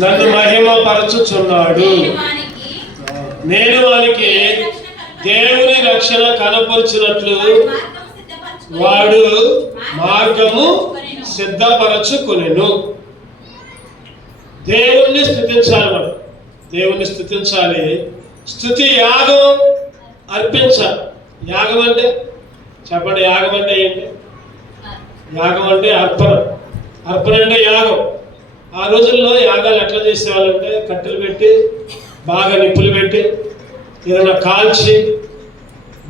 నన్ను మహిమపరచుచున్నాడు. నేను వానికి దేవుని రక్షణ కనపరుచున్నట్లు వాడు మార్గము సిద్ధపరచుకొనెను. దేవుణ్ణి స్తుతించాలి. మనం దేవుణ్ణి స్తుతించాలి. స్తుతి యాగం అర్పించాలి. యాగం అంటే చెప్పండి, యాగం అంటే ఏంటి? యాగం అంటే అర్పణ. అర్పణ అంటే యాగం. ఆ రోజుల్లో యాగాలు ఎట్లా చేసేవాళ్ళంటే కట్టెలు పెట్టి బాగా నిప్పులు పెట్టి ఏదైనా కాల్చి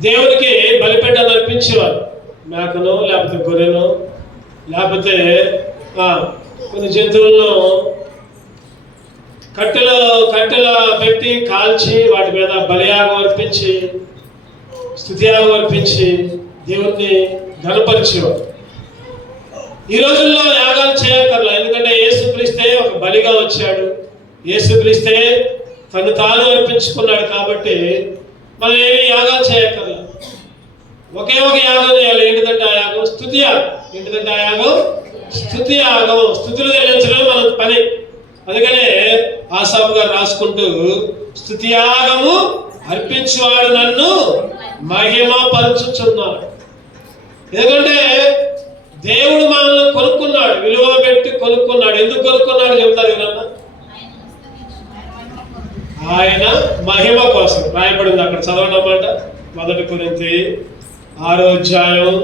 దేవునికి బలిపెట్టని అర్పించేవారు. మేకను లేకపోతే గొర్రెను లేకపోతే కొన్ని జంతువులను కట్టెల పెట్టి కాల్చి వాటి మీద బలియాగం అర్పించి స్తుతియాగం అర్పించి దేవుణ్ణి ఘనపరిచేవారు. ఈ రోజుల్లో యాగాలు చేయక్కర్లా, ఎందుకంటే యేసుక్రీస్తే ఒక బలిగా వచ్చాడు. యేసుక్రీస్తే తను తాను అర్పించుకున్నాడు. కాబట్టి మనం ఏమి యాగాలు చేయక్కర్లా. ఒకే ఒక యాగం చేయాలి. ఏంటిదంటే ఆ యాగం స్తుతి యాగం. ఏంటిదంటే ఆ యాగం స్తుతి యాగం. స్తుతులు చెల్లించడం మన పని. అందుకనే ఆసాపు గారు రాసుకుంటూ స్తుతి యాగము అర్పించేవాడు నన్ను మహిమపరచుచున్నాడు. ఎందుకంటే దేవుడు మనల్ని కొనుక్కున్నాడు, విలువ పెట్టి కొనుక్కున్నాడు. ఎందుకు కొనుక్కున్నాడు చెప్తారు కదన్నా? ఆయన మహిమ కోసం రాయబడింది. అక్కడ చదవడం మాట 1 కొరింథీ 6వ అధ్యాయం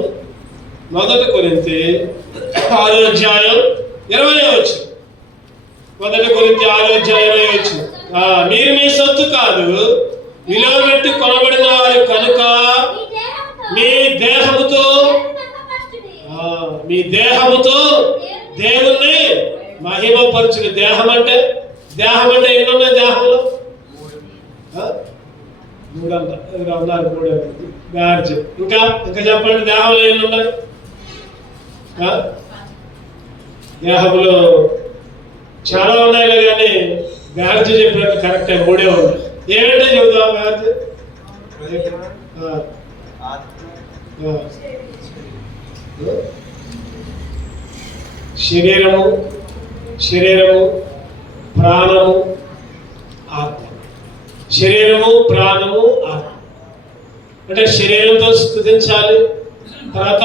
1 కొరింథీ 6వ అధ్యాయం 20వ వచనం. 1 కొరింథీ 6వ అధ్యాయం 20వ వచనం. మీరు మీ సొత్తు కాదు, విలువ పెట్టి కొనబడిన వారు కనుక మీ దేహముతో దేవుణ్ణి మహిమపరచుని. దేహం అంటే ఎన్ని ఉన్నాయి దేహంలో? 3 ఉన్నారు. 3 ఇంకా చెప్పండి, దేహంలో ఎన్ని ఉన్నాయి? దేహంలో చాలా ఉన్నాయిలే, కానీ గార్జీ చెప్పినట్టు కరెక్టే 3 ఉన్నాయి. ఏమంటే చెబుతాం గార్జీ? శరీరము, ప్రాణము, ఆత్మ. శరీరము, ప్రాణము, ఆత్మ. అంటే శరీరంతో స్తుతించాలి. తర్వాత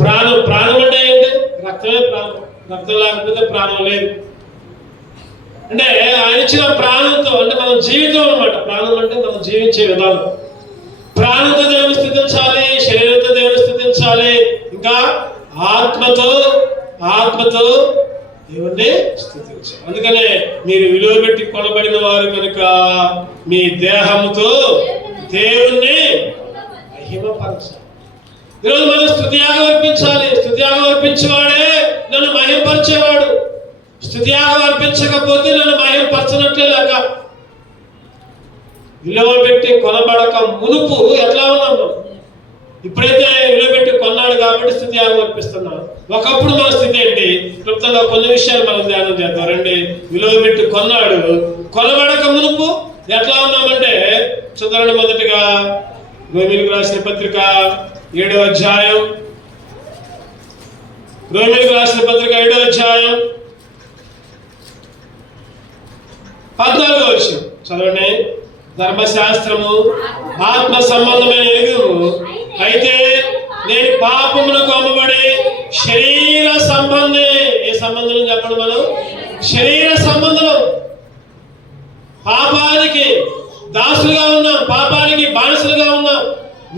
ప్రాణం అంటే ఏంటి? రక్తమే ప్రాణం. రక్తం లేకపోతే ప్రాణం లేదు. అంటే ఆయన ఇచ్చిన ప్రాణంతో, అంటే మన జీవితం అన్నమాట. ప్రాణం అంటే మనం జీవించే విధానం. ప్రాణంతో దేవుని స్తుతించాలి, శరీరంతో దేవుని స్తుతించాలి, ఇంకా ఆత్మతో దేవుణ్ణి స్తుతించాలి. అందుకనే మీరు విలువ పెట్టి కొనబడిన వారు కనుక మీ దేహముతో దేవుణ్ణి మహిమపరచాలి. ఈరోజు మనం స్తుతియాగం అర్పించాలి. స్తుతియాగం అర్పించేవాడే నన్ను మహిమపరిచేవాడు. స్తుతియాగం అర్పించకపోతే నన్ను మహిమపరచనట్లే లెక్క. విలువ పెట్టి కొనబడక మునుపు ఎట్లా ఉన్నాం మనం? ఇప్పుడైతే విలువ పెట్టి కొన్నాడు కాబట్టి స్తుతియాగం అర్పిస్తున్నాం. ఒకప్పుడు మన స్థితి ఏంటి? క్లుప్తంగా కొన్ని విషయాలు మనం ధ్యానం చేద్దాం రండి. విలువ పెట్టి కొన్నాడు, కొనబడక మునుపు ఎట్లా ఉన్నామంటే చూద్దాం. మొదటిగా రోమీయులకు రాసిన పత్రిక 7వ అధ్యాయం. రోమీయులకు రాసిన పత్రిక 7వ అధ్యాయం 14వ వచనం చదవండి. ధర్మశాస్త్రము ఆత్మ సంబంధమైన ఎరుగు, అయితే నేను పాపమునకు అమ్మబడి శరీర సంబంధే. ఏ సంబంధం చెప్పండి? మనం శరీర సంబంధం. పాపానికి దాసులుగా ఉన్నాం, పాపానికి బానిసలుగా ఉన్నాం.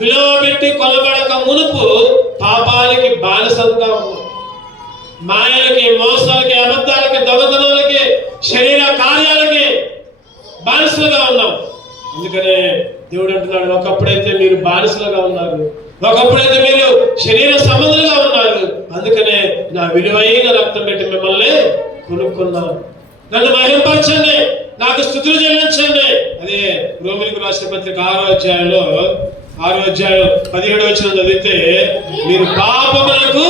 విలువ పెట్టి కొనబడక మునుపు పాపానికి బానిసలుగా ఉన్నాం. మాయలకి, మోసాలకి, అబద్ధాలకి, దొంగతనాలకి, శరీర కార్యాలకి బానిసలుగా ఉన్నాం. అందుకనే దేవుడు అంటున్నాడు, ఒకప్పుడైతే మీరు బానిసలుగా ఉన్నారు, ఒకప్పుడైతే మీరు శరీర సంబంధులుగా ఉన్నారు. అందుకనే నా విలువైన రక్తం పెట్టి మిమ్మల్ని కొనుక్కున్నాను. నన్ను మహిమపరచండి, నాకు స్తుతులు చెల్లించండి. అదే రోమీయులకు రాసిన పత్రిక 6వ అధ్యాయంలో 6వ అధ్యాయం 17వ వచనం చదివితే, మీరు పాపమునకు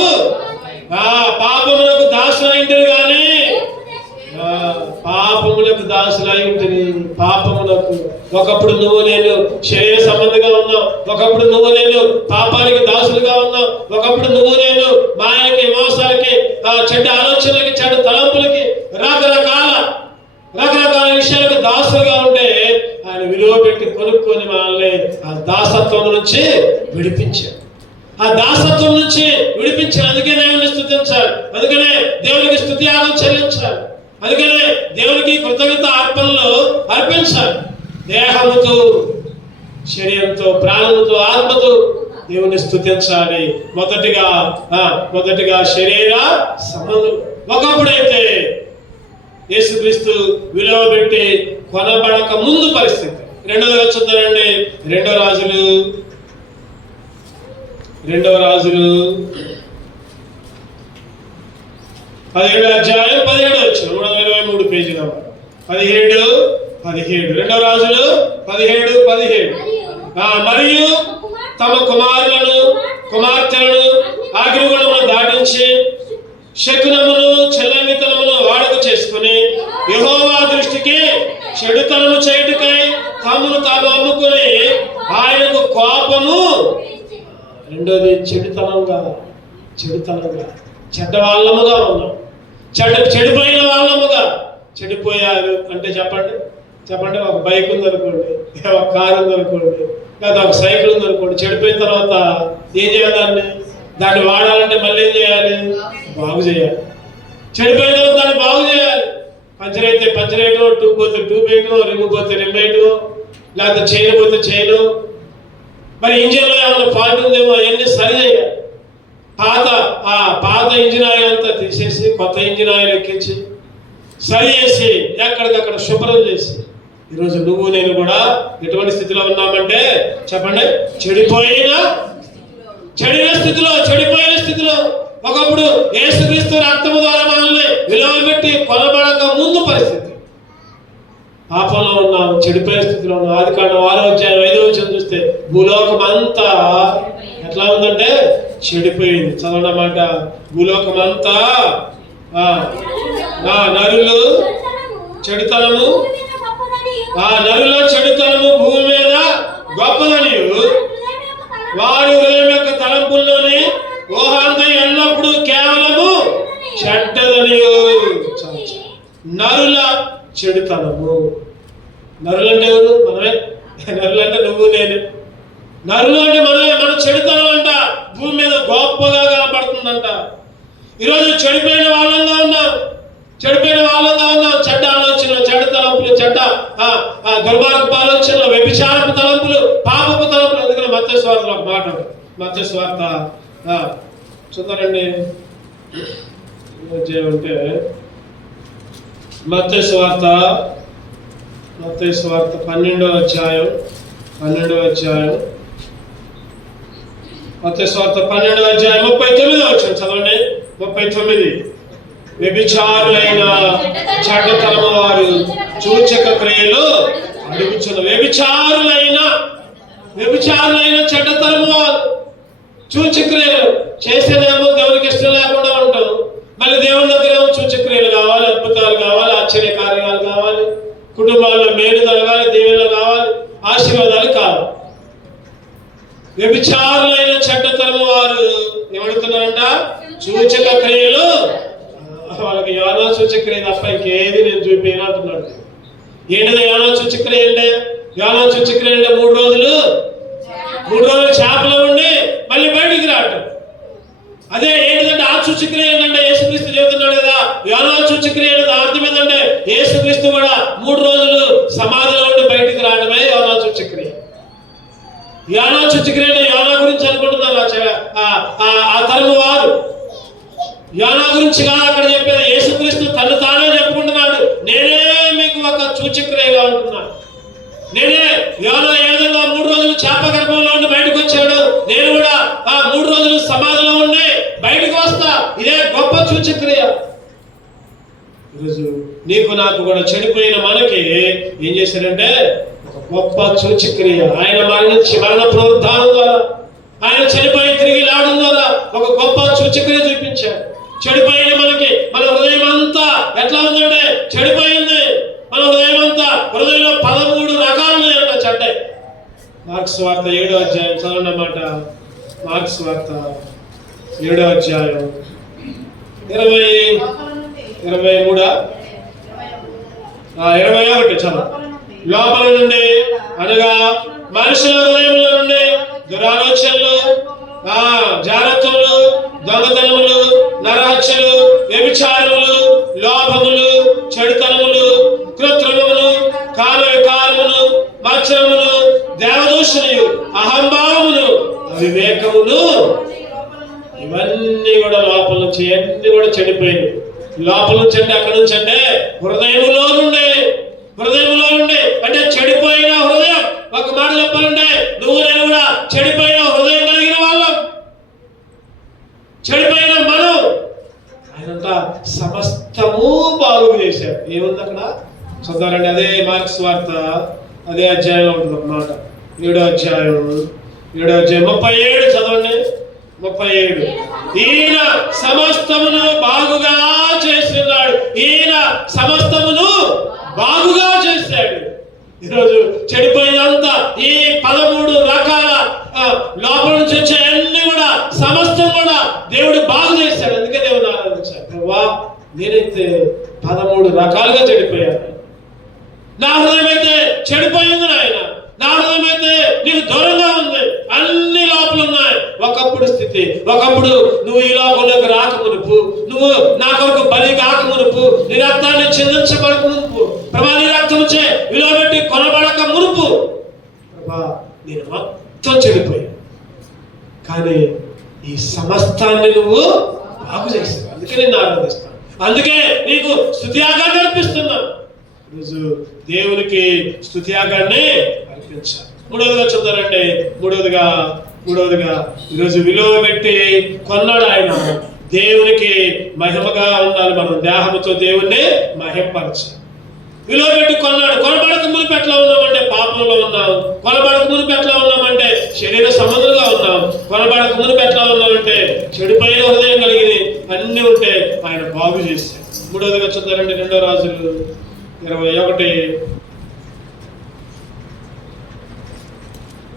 దాసులైంటివి కానీ పాపములకు దాసులై ఉంటుంది. పాపములకు ఒకప్పుడు నువ్వు నేను శరీర సంబంధిగా ఉన్నావు, ఒకప్పుడు నువ్వు నేను పాపానికి దాసులుగా ఉన్నావు, ఒకప్పుడు నువ్వు నేను మాయకి, మోసాలకి, చెడ్డ ఆలోచనలకి, చెడ్డ తలంపులకి, రకరకాల విషయాలకు దాసులుగా ఉంటే ఆయన విలువ పెట్టి కొనుక్కొని మనల్ని ఆ దాసత్వం నుంచి విడిపించారు. ఆ దాసత్వం నుంచి విడిపించారు. అందుకే దేవుని స్తుతించాలి, అందుకనే దేవునికి స్తుతియాగం చెల్లించాలి, అందుకనే దేవునికి కృతజ్ఞత అర్పణలు అర్పించాలి. దేహముతో, శరీరంతో, ప్రాణముతో, ఆత్మతో దేవుని స్తుతించాలి. మొదటిగా శరీర సంబంధం. ఒకప్పుడైతే యేసుక్రీస్తు విలువ పెట్టి కొనబడక ముందు పరిస్థితి. రెండవదిగా చూద్దామండి, రెండవ రాజులు 17వ అధ్యాయం 17వ వచనం, 323 పేజీలో 17 రెండవ రాజులు 17. మరియు తమ కుమారులను కుమార్తెలను అగ్నిగుణమును దాటించి శకునమును చెల్లంగితనమును వాడుక చేసుకుని యెహోవా దృష్టికి చెడుతనము చేయుటకై తమను తాము అమ్ముకుని ఆయనకు కోపము. రెండోది చెడుతనంగా చెడ్డ వాళ్ళముగా ఉన్నాం, చెడిపోయిన వాళ్ళముగా. చెడిపోయారు అంటే చెప్పండి ఒక బైక్ ఉందనుకోండి, ఒక కారు ఉందనుకోండి, లేదా ఒక సైకిల్ ఉందనుకోండి. చెడిపోయిన తర్వాత ఏం చేయాలి? దాన్ని వాడాలంటే మళ్ళీ ఏం చేయాలి? బాగు చేయాలి. చెడిపోయిన తర్వాత దాన్ని బాగు చేయాలి. పంచర్ అయితే పంచర్ వేయడం, ట్యూబ్ పోతే ట్యూబ్ వేయడం, రింగ్ పోతే రింగ్ వేయడం, లేకపోతే చైన్ పోతే చైన్. మరి ఇంజిన్లో ఏమైనా ఫాల్ట్ ఉందేమో అవన్నీ సరి చేయాలి. పాత ఇంజిన్ ఆయిల్ అంతా తీసేసి కొత్త ఇంజిన్ ఆయిల్ ఎక్కించి సరి చేసి ఎక్కడికక్కడ శుభ్రం చేసి, ఈరోజు నువ్వు నేను కూడా ఎటువంటి స్థితిలో ఉన్నామంటే చెప్పండి, చెడిపోయిన స్థితిలో. ఒకప్పుడు యేసుక్రీస్తు రక్తము ద్వారా మనల్ని విలువ పెట్టి కొనబడక ముందు పరిస్థితి. పాపంలో ఉన్నాం, చెడిపోయిన స్థితిలో ఉన్నాం. ఆదికాండం 6వ అధ్యాయం 5వ వచనం చూస్తే భూలోకం అంతా ఎట్లా ఉందంటే చెడిపోయింది. చదవనమాట, భూలోకం అంతా నరులు చెడుతనము, నరుల చెడుతనము భూమి మీద గొప్పదనియు వారి హృదయం యొక్క తలంపుల్లోని ఊహాంతం ఎల్లప్పుడూ కేవలము చెడ్డదనియు. నరుల చెడుతనము. నరులంటే ఎవరు? మనమే. నరులంటే నువ్వు నేను. నరులు అంటే మనమే. మన చెడుతనం అంట భూమి మీద గొప్పగా కనపడుతుందంట. ఈరోజు చెడిపోయిన వాళ్ళంగా ఉన్నాం. చెడ్డ ఆలోచనలు, చెడ్డ తలంపులు, చెడ్డ దుర్మార్గపు ఆలోచనలు, వ్యభిచారపు తలంపులు, పాపపు తలంపులు. అందుకని మత్తయి సువార్తలో ఒక మాట, మత్తయి సువార్త చూద్దారండి. ఏమంటే మత్తయి సువార్త 12వ అధ్యాయం మత్తయి సువార్త 12వ అధ్యాయం 39వ వచనం చదవండి. 39. వ్యభిచారులైన చెడ్డతనము వారు సూచక క్రియలు అడుగుచున్న. వ్యభిచారులైన చెడ్డతనము వారు సూచక్రియలు చేసేదేమో దేవునికి ఇష్టం లేకుండా ఉంటాం. మళ్ళీ దేవుని దగ్గర ఏమో సూచక్రియలు కావాలి, అద్భుతాలు కావాలి, ఆశ్చర్య కార్యాలు కావాలి, కుటుంబాల్లో మేలు కలగాలి, దీవెనలు కావాలి, ఆశీర్వాదాలు కావాలి. వ్యభిచారులైన చెడ్డతనము వారు ఏమడుతున్నారంట? సూచక క్రియలు. వాళ్ళకి యోనా సూచక్రియ తప్ప ఇంకేది నేను చూపినా అంటున్నాడు. ఏంటిది యోనా సూచక్రియ అంటే? యోనా సూచక్రియ అంటే 3 రోజులు చేపలో ఉండి మళ్ళీ బయటికి రావటం. అదే ఏంటిదంటే ఆ సూచక్రియ ఏంటంటే యేసుక్రీస్తు చెబుతున్నాడు కదా, యోనా సూచక్రియ అనేది అర్థం ఏంటంటే యేసుక్రీస్తు కూడా 3 రోజులు సమాధిలో ఉండి బయటికి రావడమే యోనా సూచక్రియ. యోనా సూచక్రియ అంటే యోనా గురించి అనుకుంటున్నారు ఆ తరము వారు. యోనా గురించి కాదు అక్కడ చెప్పేది. యేసుక్రీస్తు తను తానే చెప్పుకుంటున్నాడు, నేనే మీకు ఒక సూచక్రియగా ఉంటున్నాను. నేనే యోనా ఏ విధంగా 3 రోజులు చేప గర్భంలో ఉండి బయటకు వచ్చాడు, నేను కూడా 3 రోజులు సమాధిలో ఉండి బయటకు వస్తా. ఇదే గొప్ప సూచక్రియ. ఈరోజు నీకు నాకు కూడా చెడిపోయిన మనకి ఏం చేశారంటే ఒక గొప్ప సూచక్రియ. ఆయన మరణ పునరుద్ధానం ద్వారా, ఆయన చనిపోయి తిరిగి లేవడం ద్వారా ఒక గొప్ప సూచక్రియ చూపించాడు. చెడిపోయిన మనకి మన హృదయం అంతా ఎట్లా ఉందంటే చెడిపోయింది. మన హృదయం అంతా, హృదయంలో 13 రకాలు అంట చెడ్డ. మార్క్స్ వార్త 7వ అధ్యాయం చదవన్నమాట. మార్క్స్ వార్త 7వ అధ్యాయం 23 21 చదువు. లోపల నుండి అనగా మనుషుల హృదయముల నుండి దురాలోచనలు, జాగ్రత్తలు, దొంగతనములు, నరహత్యలు, వ్యభిచారములు, లోభములు, చెడుతనములు, కృత్రిమములు, కామవికారములు, మత్సరములు, దేవదూషణయు, అహంభావములు, అవివేకములు, ఇవన్నీ కూడా లోపల నుంచి అన్ని కూడా చెడిపోయింది. లోపల నుంచి అంటే అక్కడ నుంచి అంటే హృదయములో నుండి అంటే చెడిపోయిన హృదయం. ఒక మాట చెప్పాలంటే నువ్వు నేను కూడా చెడిపోయిన హృదయం కలిగిన వాళ్ళం, చెడిపోయిన మనం. ఆయనంత సమస్తము బాగు చేశాడు. ఏముంది అక్కడ చదవాలండి, అదే మార్క్స్ వార్త అదే అధ్యాయంలో ఉంటుంది అన్నమాట. 7వ అధ్యాయం 37 చదవండి. 37 ఈయన సమస్తమును బాగుగా చేస్తున్నాడు. ఈయన సమస్తమును బాగుగా చేశాడు. ఈరోజు చెడిపోయినంత ఈ 13 రకాల లోపల నుంచి వచ్చే అన్ని కూడా సమస్తం కూడా దేవుడు బాగు చేశాడు. అందుకే దేవుడు ఆరాధించాడు. ప్రభువా, నేనైతే 13 రకాలుగా చెడిపోయాను. నా హృదయం అయితే చెడిపోయింది నాయన. నా హృదయం అయితే నీకు దూరంగా ఉంది. అన్ని లోపల ఉన్నాయి. ఒకప్పుడు స్థితి, ఒకప్పుడు నువ్వు ఈ లోకంలోకి రాక మునుపు, నువ్వు నా కొరకు బలి కాక మునుపు, నీ రక్తాన్ని చిందించబడక మునుపు, ప్రభా నీ రక్తం చే విలువ పెట్టి కొనబడక మునుపు, ప్రభా నేను మొత్తం చెడిపోయాను. కానీ ఈ సమస్తాన్ని నువ్వు బాగు చేస్తావు. అందుకే నేను ఆరాధిస్తాను. అందుకే నీకు స్తుతియాగాన్ని అర్పిస్తున్నాను. ఈరోజు దేవునికి స్తుతియాగాన్ని అర్పించాలి. మూడవదిగా చూద్దారంటే మూడవదిగా ఈరోజు విలువ పెట్టి కొన్నాడు ఆయన. దేవునికి మహిమగా ఉండాలి. మనం దేహంతో దేవుణ్ణి మహిమపరచాలి. విలువ పెట్టి కొన్నాడు. కొనబడక మునుపు ఎట్లా ఉన్నామంటే పాపంలో ఉన్నాం. కొనబడక మునుపు ఎట్లా ఉన్నామంటే శరీర సంబంధులుగా ఉన్నాం. కొనబడక మునుపు ఎట్లా ఉన్నామంటే చెడిపోయిన హృదయం కలిగింది అన్ని ఉంటే ఆయన బాగు చేశాడు. మూడవదిగా చూద్దారంటే 2వ రాజులు 21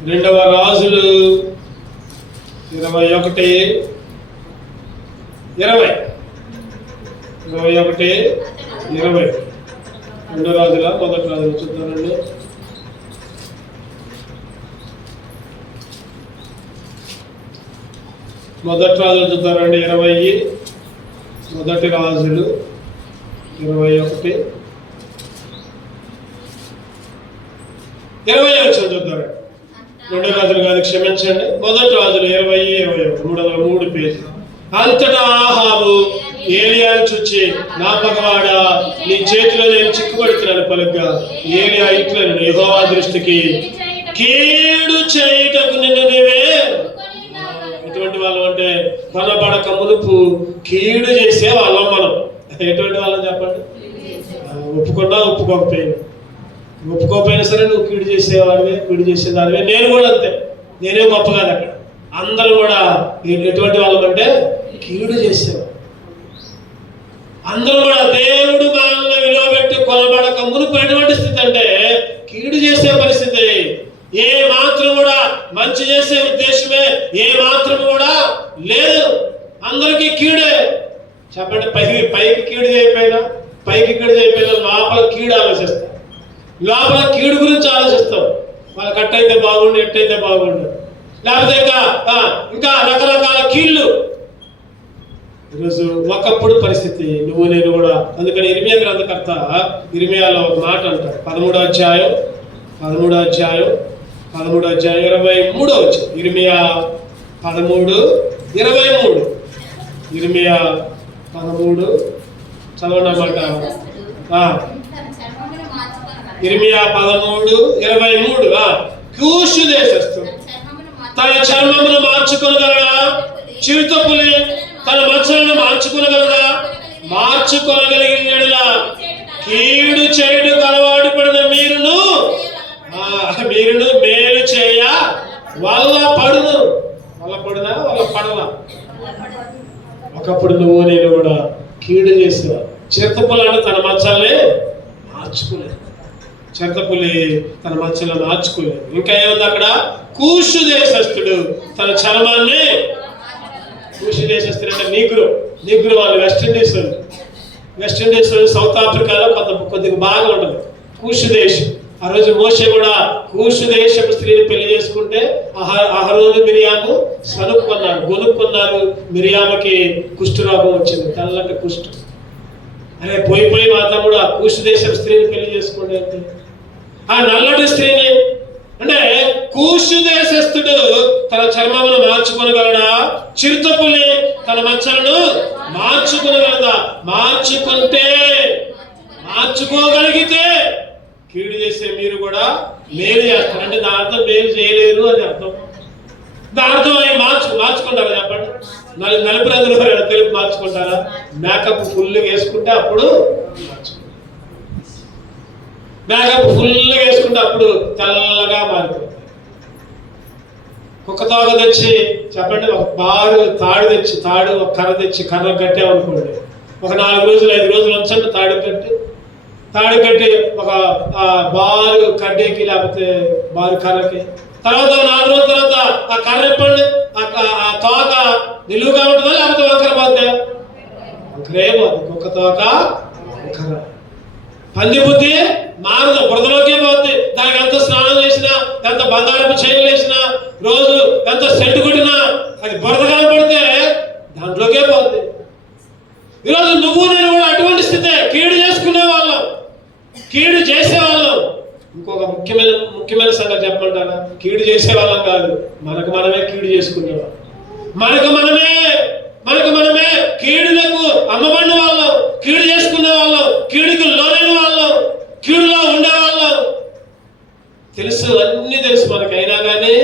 2వ రాజులు 21:20 2వ రాజుల మొదటి రాజులు చూద్దామండి. మొదటి రాజులు చూద్దామండి. 20 మొదటి రాజులు 21:20 చూద్దామండి. 2వ రాజులు కాదు, క్షమించండి. మొదటి రాజులు 20:21 3 పేజీలు. అంతటా ఆహాబు ఏలియాను చూచి, నా పగవాడా, నీ చేతిలో నేను చిక్కుబడుతున్నాను పలుగ్గా. ఏలియా ఇట్లను, యెహోవా దృష్టికి కీడు చేయుటకు నిన్ను నీవే. ఎటువంటి వాళ్ళం అంటే కొనబడక మునుపు కీడు చేసే వాళ్ళం మనం. ఎటువంటి వాళ్ళని చెప్పండి. ఒప్పుకున్నా ఒప్పుకోకపోయినా సరే నువ్వు కీడు చేసేదానివే. నేను కూడా అంతే. నేనే గొప్ప కాదు. అక్కడ అందరూ కూడా ఎటువంటి వాళ్ళం అంటే కీడు చేసేవాళ్ళు. అందరూ కూడా దేవుడు మనల్ని విలువ పెట్టి కొనబడక మునుపు ఎటువంటి స్థితి అంటే కీడు చేసే పరిస్థితి. ఏ మాత్రం కూడా మంచి చేసే ఉద్దేశమే ఏ మాత్రం కూడా లేదు. అందరికీ కీడే. చెప్పండి, పైకి కీడు చేయకపోయినా లోపల కీడు ఆలోచిస్తాం. లోపల కీడు గురించి ఆలోచిస్తాం. వాళ్ళకి అట్టయితే బాగుండు, ఎట్టయితే బాగుండు, లేకపోతే ఇంకా రకరకాల కీళ్ళు. ఈరోజు ఒకప్పుడు పరిస్థితి నువ్వు నేను కూడా. అందుకని ఇర్మియా గ్రంథకర్త ఇర్మియాలో ఒక మాట అంటారు. 13వ అధ్యాయం 23 ఇర్మియా 13:23 ఇర్మియా 13 చదవండి అన్నమాట. ఇర్మియా 13:23 కూషు దేశస్థుడు తన చర్మమును మార్చుకొనగలడా? చిరుతపులి తన మచ్చలను మార్చుకొనగలదా? మార్చుకొనగలిగిన కీడు చేయుటకు అలవాటు పడిన మీరును మేలు చేయ వల్ల పడలా. ఒకప్పుడు నువ్వు నేను కూడా కీడు చేసేవా. చిరుతపులి అంటే తన మచ్చల్ని మార్చుకోలేదు. ఇంకా ఏముంది అక్కడ? కూషు దేశస్థుడు తన చర్మాన్ని, కూషు దేశస్థుడు అంటే నిగ్రో వాళ్ళు వెస్ట్ ఇండీస్ సౌత్ ఆఫ్రికాలో కొద్దిగా బాగా ఉంటుంది కూషు దేశం. ఆ రోజు మోషే కూడా కూషు దేశపు స్త్రీని పెళ్లి చేసుకుంటే అహరోను మిరియాము గొనుక్కున్నారు. మిరియామకి కుష్ఠరోగం వచ్చింది, తెల్లటి కుష్ఠు. అరే పోయి మా తమ్ముడు ఆ కూషు దేశపు స్త్రీని పెళ్లి చేసుకోండి అంటే ఆ నల్లటి స్త్రీని అంటే కూషు దేశస్థుడు తన చర్మమును మార్చుకొనగలడా? చిరుతపులి తన మచ్చలను మార్చుకొనగలదా? మార్చుకోగలిగితే కీడు చేసే మీరు కూడా మేలు చేస్తారు. అంటే దాని అర్థం మేలు చేయలేరు అని అర్థం. దాని అర్థం మార్చుకుంటారా చెప్పండి? నలుపు రంగులు తెలుపు మార్చుకుంటారా? మేకప్ ఫుల్ వేసుకుంటే అప్పుడు అప్పుడు తెల్లగా మారిపోతుంది. కుక్క తోక తెచ్చి చెప్పండి, ఒక బారు తాడు ఒక కర్ర తెచ్చి కర్ర కట్టామనుకోండి, ఒక 4 రోజులు 5 రోజులు ఉంచండి తాడు కట్టి ఒక బారు కడ్డీకి లేకపోతే బారు కర్రకి, తర్వాత 4 రోజుల తర్వాత ఆ కర్ర ఇప్పండి, ఆ తోక నిలువుగా ఉంటుందా లేకపోతే వంకర పోద్దా? వంకరే పోద్ది. కుక్క తోక వంకర. పంది బుద్ధి మారదు, బురదలోకే పోద్ది. దానికి ఎంత స్నానం చేసినా, ఎంత బంగారపు చైన్లు వేసినా, రోజు ఎంత సెంటు కొట్టినా అది బురద కనపడితే దాంట్లోకే పోద్ది. ఈరోజు నువ్వు నేను కూడా అటువంటి స్థితే. కీడు చేసుకునే వాళ్ళం, కీడు చేసేవాళ్ళం. ఇంకొక ముఖ్యమైన సంగతి చెప్పమంటారా? కీడు చేసేవాళ్ళం కాదు, మనకు మనమే కీడు చేసుకునేవాళ్ళం. మనకు మనమే కీడులకు అమ్మబడిన వాళ్ళం, కీడు చేసుకునే వాళ్ళం, కీడుకు లోనైన వాళ్ళం, కీడులో ఉండేవాళ్ళం. అన్నీ తెలుసు మనకైనా కానీ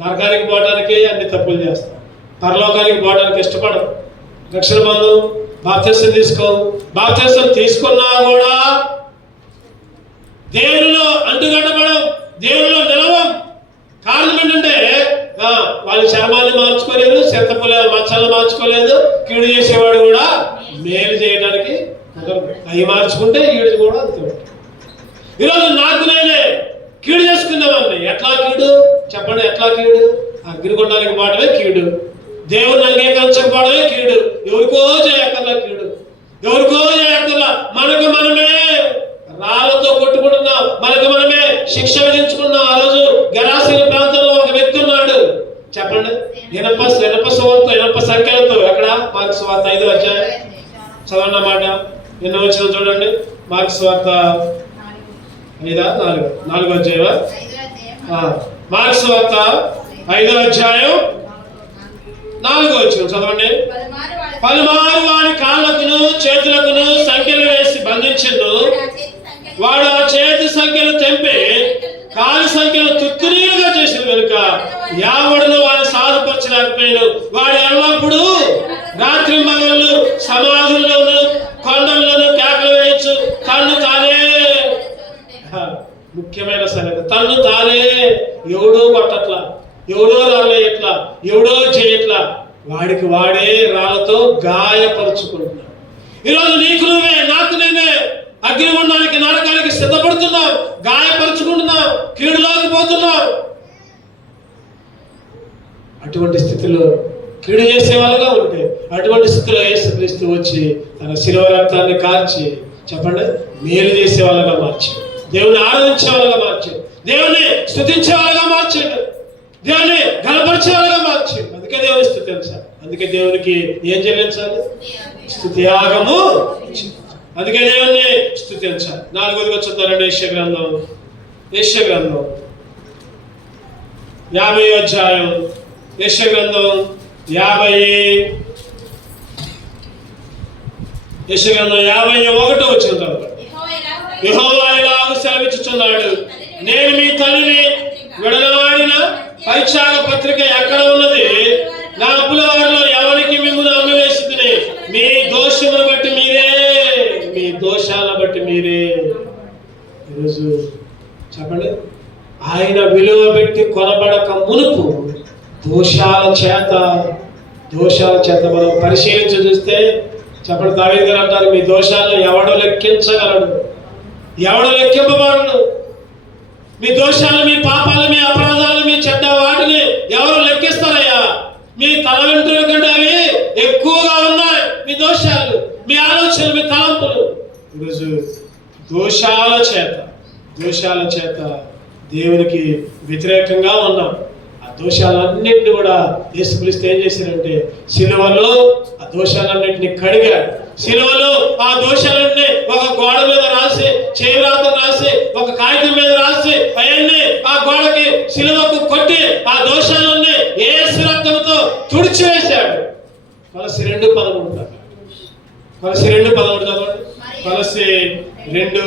నరకానికి పోవడానికి అన్ని తప్పులు చేస్తాం. పరలోకానికి పోవడానికి ఇష్టపడం. రక్షణ బంధం బాప్తిసం తీసుకున్నా కూడా దేవునిలో అంటుగట్టబడం, దేవునిలో నిలవం. కారణం ఏంటంటే వాళ్ళ చర్మాన్ని మార్చుకోలేదు, చెత్తపుల మచ్చలు మార్చుకోలేదు. కీడు చేసేవాడు కూడా మేలు చేయడానికి అవి మార్చుకుంటే ఈడు కూడా అంతే. ఈరోజు నాకు నేనే కీడు చేసుకున్నామని. ఎట్లా కీడు చెప్పండి? ఎట్లా కీడు? అగ్నిగుండానికి పోవడమే కీడు, దేవుని అంగీకరించకపోవడమే కీడు. ఎవరికో చేయక్కర్లా కీడు, మనకు మనమే రాళ్ళతో కొట్టుకుంటున్నాం, మనకు మనమే శిక్ష విధించుకున్నాం. ఆ రోజు గరాసీన ప్రాంతంలో ఒక వ్యక్తి ఉన్నాడు. చెప్పండి, ఇనప సంఖ్యలతో ఎక్కడ? మార్క్స్ వార్త 5వ అధ్యాయం చదవండి మాట. ఎన్నో వచ్చిన చూడండి. మార్క్స్ వార్త 4వ అధ్యాయం. మార్క్స్ వార్త 5వ అధ్యాయం 4వ వచ్చిన చదవండి. పలుమారు వాడి కాళ్ళకును చేతులకును సంఖ్యలు వేసి బంధించిండు. వాడు ఆ చేతి సంఖ్యలు తెంపి కాలి సంఖ్యలు తుక్కునీలుగా చేసిన కనుక యావడును వాడిని సాధపరచలేకపోయాను. వాడు ఎల్లప్పుడూ రాత్రి మగళ్ళు సమాధుల్లోను కొండల్లోనూ కేకలు వేయచ్చు. తన్ను తానే, ముఖ్యమైన సంగతి, తన్ను తానే. ఎవడో కొట్టట్లా, ఎవడో రాళ్ళేయట్లా, ఎవడో చేయట్లా, వాడికి వాడే రాళ్ళతో గాయపరుచుకుంటున్నాడు. ఈరోజు నీకు నువ్వే, నాకు నేనే అగ్నిగుండానికి నరకానికి సిద్ధపడుతున్నాం, గాయపరుచుకుంటున్నాం, కీడులోకి పోతున్నాం. అటువంటి స్థితిలో కీడు చేసే వాళ్ళగా ఉంటే, అటువంటి స్థితిలో యేసుక్రీస్తు వచ్చి తన శిలువ రక్తాన్ని కార్చి చెప్పండి మేలు చేసే వాళ్ళగా మార్చి, దేవుని ఆరాధించే వాళ్ళగా మార్చి, దేవుని స్తుతించే వాళ్ళగా మార్చాడు, దేవుని గణపరిచే వాళ్ళగా మార్చాడు. అందుకే దేవుని స్తుతించాలి. అందుకే దేవునికి ఏం చెల్లించాలి? స్తుతియాగము. అందుకే దేవుణ్ణి స్తుతించాలి. 4వదిగా చూద్దారండి. యెషయా గ్రంథం 50వ అధ్యాయం. యెషయా గ్రంథం 51వ వచ్చిన తర్వాత యెహోవా ఇలాగ సెలవిచ్చుచున్నాడు, నేను మీ తల్లిని విడనాడిన పరీక్షాగ పత్రిక ఎక్కడ ఉన్నది? నా అప్పుల వారిలో ఎవరికి మిమ్మల్ని అమ్మివేసింది? మీ దోషాలను బట్టి మీరే. ఈరోజు చెప్పండి, ఆయన విలువ పెట్టి కొనబడక మునుపు దోషాల చేత మనం పరిశీలించి చూస్తే చెప్పండి, దావీదు గారు అంటారు, మీ దోషాలను ఎవడు లెక్కించగలడు? ఎవడు లెక్కింపబడడు? మీ దోషాలు, మీ పాపాలు, మీ అపరాధాలు, మీ చెడ్డ వాటిని ఎవరు లెక్కిస్తారయ్యా? మీ తల వెంట్రుల కంటే అవి ఎక్కువగా ఉన్నాయి. మీ ఆలోచనలు, మీ తలంపులు ఈరోజు దోషాల చేత దేవునికి వ్యతిరేకంగా ఉన్నాం. ఆ దోషాలన్నింటినీ కూడా యేసుక్రీస్తు ఏం చేశారంటే సిలువలో ఆ దోషాలన్నింటినీ కడిగాడు. సిలువలో ఆ దోషాలన్నీ ఒక గోడ మీద రాసి, చేవ్రాత రాసి, ఒక కాగితం మీద రాసి అవన్నీ ఆ గోడకి సిలువకు కొట్టి ఆ దోషాలన్నీ యేసు రక్తంతో తుడిచివేశాడు. కొలసి 2:13 కొలసి 2:13 చదవండి. కొలసి 2